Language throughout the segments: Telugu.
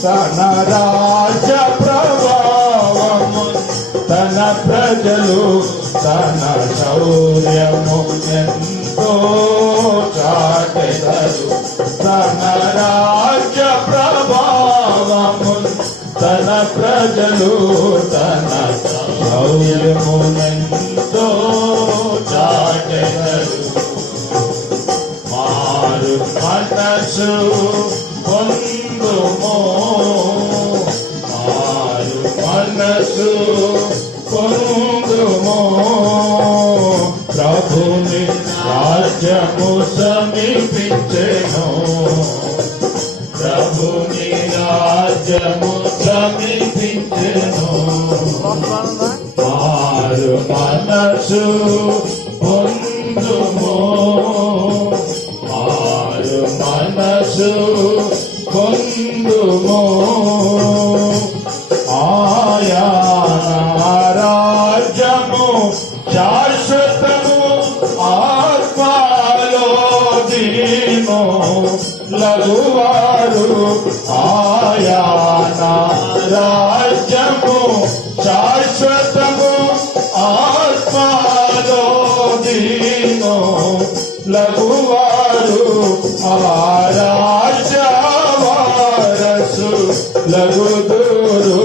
తన రాజ్య ప్రభావము తన ప్రజలు తన శౌర్యము ఎంతో చాటెదరు ప్రజలు తన శౌర్యము ఎంతో మారు మనసు పొందుమో. మారు మనసు పొందుమో. ప్రభుని రాజ్యము మారు మనసు పొందుమో. మారు మనసు పొందుమో. ఆయా రాజ్యము శాశ్వతము ఆత్మలో దీను లఘువారు ఆయా లఘువారు ఆరాజవారసు లఘుదూరు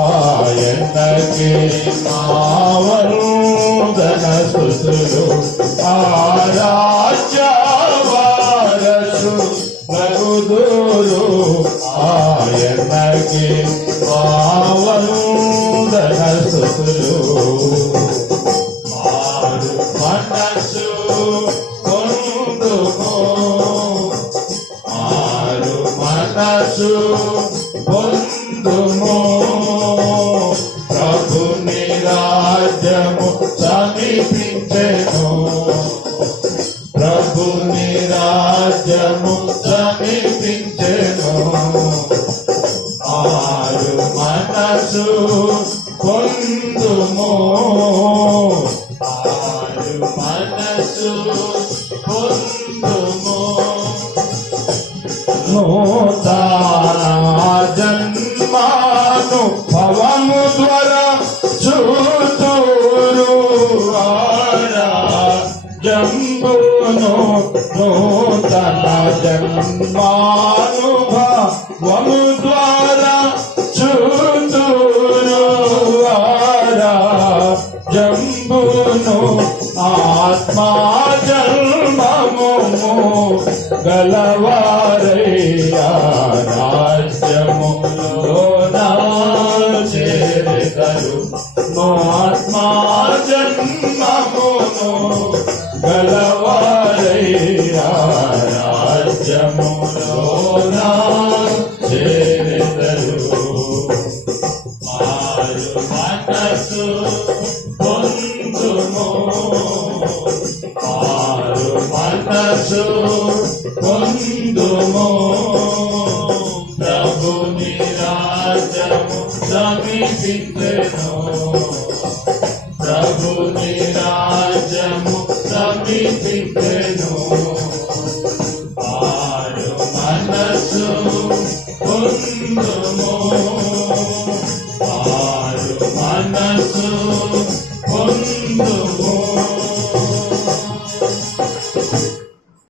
ఆయనకి మావరుదన సుతులు ఆరాజవారసు లఘుదూరు ఆయనకి మావరుదన సుతులు మారు మనసు పొందుమో. ప్రభుని రాజ్యము సమీపించెను. ప్రభుని రాజ్యము సమీపించెను. ఆరు మనసు పొందుమో. ఆరు మనసు జంబును నూతన జన్మానుభవము ద్వారా చూతూరు జంబును ఆత్మా జన్మము గలవారయ్యా రాజ్యములో చేరగరు ఆత్మా జన్మము మారు మనసు పొందుమో మారు మనసు పొందుమో ప్రభుని రాజ్యము సమీపించెను మారు మనసు పొందుమో